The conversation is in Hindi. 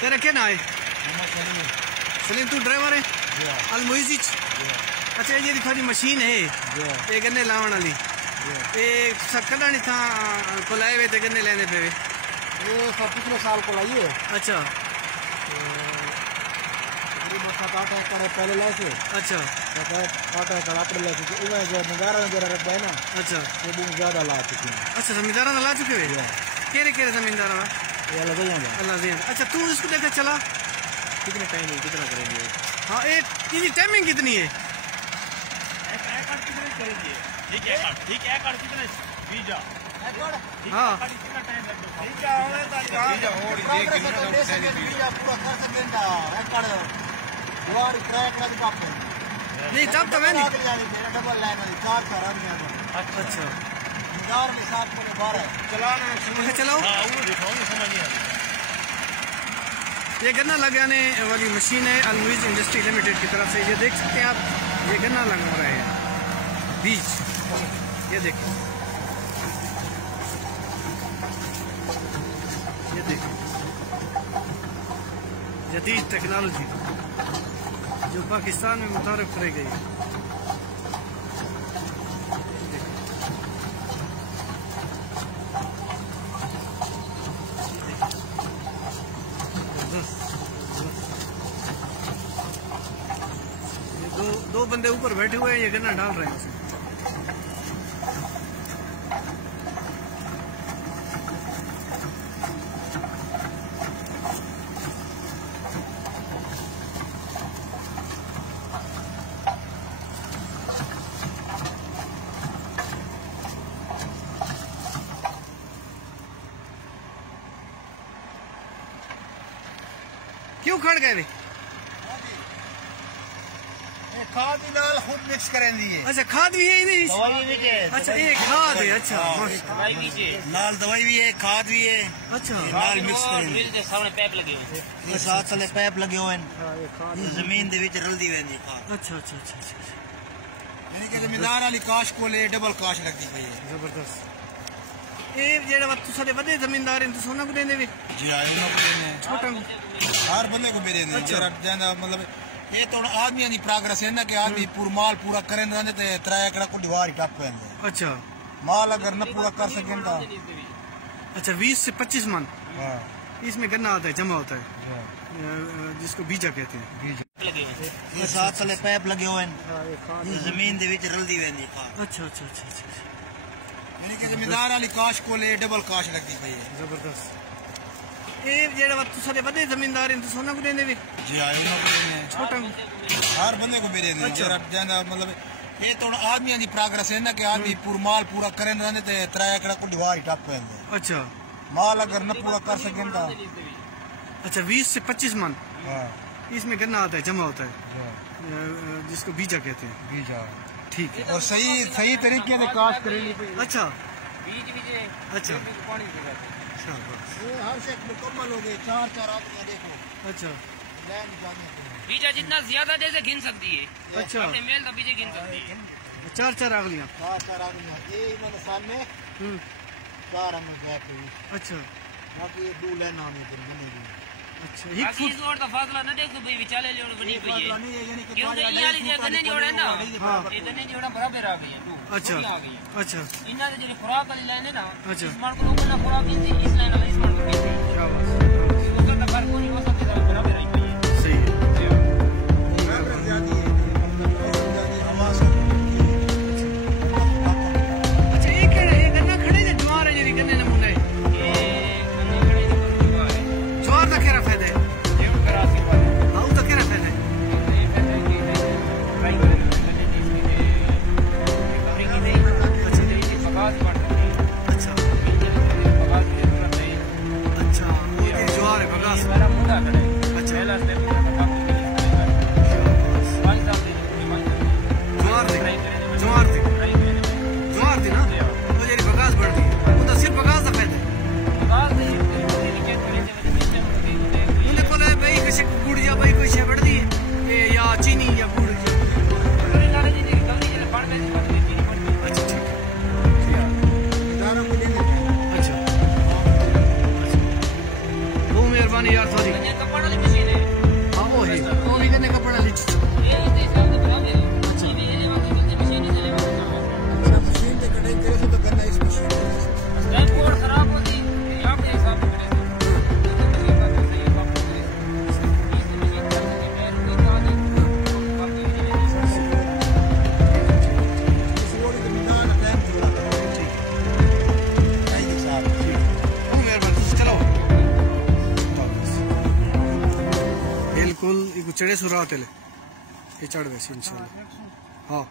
तेरा क्या नाम है? सलीम, तू ड्राइवर है? अलमुइज़। अच्छा, ये दिखा दी मशीन है ये गन्ने लावन वाली, कदा नहीं था को लाए हुए थे गन्ने लेने पे? ये पिछले साल को लाई है। अच्छा, 7-8 एकड़ पहले लाए थे। अच्छा, 7-8 एकड़ अपने लाए थे। इन्हें जो नजारा वगैरह रखा है ना, अच्छा, वो बहुत ज्यादा ला चुके हैं। अच्छा, जमींदारा ला चुके हुए? केरे केरे जमींदार? अल्लाह दे। अच्छा, तू इसको देखा चला कितने टाइम में कितना करेंगे? हाँ, इसकी टाइमिंग कितनी है? हाँ, नहीं तब तो मैं नहीं। अच्छा, चलाओ। ये गन्ना लगाने वाली मशीन है अलमुइज़ इंडस्ट्री लिमिटेड की तरफ से। ये देख सकते हैं आप, ये गन्ना लगा रहा है बीज। ये देखिए, ये देखिए जदीद टेक्नोलॉजी जो पाकिस्तान में मुतारिफ कराई गई है। दो बंदे ऊपर बैठे हुए हैं, ये गन्ना डाल रहे हैं उसमें। क्यों खड़ गए? खाद भी नाल खुद मिक्स करेंदी है। अच्छा, खाद भी है नहीं? अच्छा, ये खाद है। अच्छा, नाल दवाई भी है, खाद भी है। अच्छा, नाल मिक्स करेंदी। सामने पाइप लगे हुए, ये साथ साले पाइप लगे हुए हैं, जमीन दे विच रलदी वेंदी। अच्छा, अच्छा, अच्छा, अच्छा, यानी कि जमींदार वाली काश कोले डबल काश लगती पई है। जबरदस्त। ये जेड़ा तुसाडे वड्डे जमींदार हैं, तुस उन्हां को देंदे वे? जी हां, इन्हां को देने। छोटा हर बंदे को मेरे देने। जरा जांदा मतलब ये तो आदमी की प्रोग्रेस है ना कि आदमी पूरा माल पूरा करें तो 3 एकड़ को दीवार ही टप पेंदे। अच्छा, माल अगर न पूरा कर सकें तो अच्छा 20 से 25 मन हाँ इसमें गन्ना आता है, जमा होता है, जिसको बीजा कहते हैं। ये साथ साले पाइप लगे हुए हैं, जमीन दे विच रलदी वेंदी। अच्छा, अच्छा, अच्छा, अच्छा, यानी कि जमींदार वाली काश कोले डबल काश लगती पई है। जबरदस्त। ये जेड़ा तुसाडे वड्डे जमींदार हैं, तुस उन्हां को देंदे वे? जी हां, इन्हां को देने। छोटा हर बंदे को मेरे देने। जरा जांदा मतलब ये तो आदमी की प्रोग्रेस है ना कि आदमी पूरा माल पूरा करें तो 3 एकड़ को दीवार ही टप पेंदे। अच्छा, माल अगर न पूरा कर सकें तो अच्छा 20 से 25 मन हाँ इसमें गन्ना आता है, जमा होता है, जिसको बीजा कहते हैं। बीजा ठीक है। और सही तरीके से काश करेंगे। अच्छा, अच्छा, हर से मुकम्मल हो गए। 4 आदमी देखो। अच्छा, बीजा जितना ज्यादा जैसे गिन सकती है। अच्छा, अपने मेल का बीजे गिन सकती है। 4 आगलियां। 4 आदमी ये मतलब साल में 4 हम बैठे। अच्छा, बाकी 2 लाइन आने के लिए। अच्छा, बाकी इस और तो फासला न देखो भाई विचाले लेने बनी पई है, क्योंकि ये वाली जो गन्ने जोड़ा है ना, ये गन्ने जोड़ा बराबर आ गई है। अच्छा, अच्छा, इन्ना जो खुराक वाली लाइन है ना, अच्छा, इस मार को लोगों ने खुराक दी थी, इस लाइन वाली इस मार को दी थी। क्या बात है। उसका तो फर्क नहीं हो सकता, बराबर आई पई है। सही है। बराबर ज्यादा है आवाज। अच्छा, ये क्या है? ये गन्ना खड़े जे ज्वार है, ये गन्ने नमूने ये गन्ने खड़े जो हुआ है ज्वार का क्या फायदा है? ये करासी वाला हां, उसका क्या फायदा है? ये फायदा कि ट्राई करें गन्ने की इसकी कवरिंग की नहीं। अच्छा, ये पकास बढ़ रही है। अच्छा, पकास की जरूरत नहीं। यार सॉरी गन्ने कपड़ वाली मशीन है हां वो है वो भी गन्ने कपड़ वाली ये इतने हिसाब से बना दे अच्छा ये ले वाली गन्ने मशीन से ले वाली मशीन ते कटे तेरे से तो गन्ना इस मशीन ट्रांसपोर्ट खराब होती यहां पे हिसाब से बिल्कुल चढ़े सुरात ये चढ़ वैसे इंशाल्लाह हाँ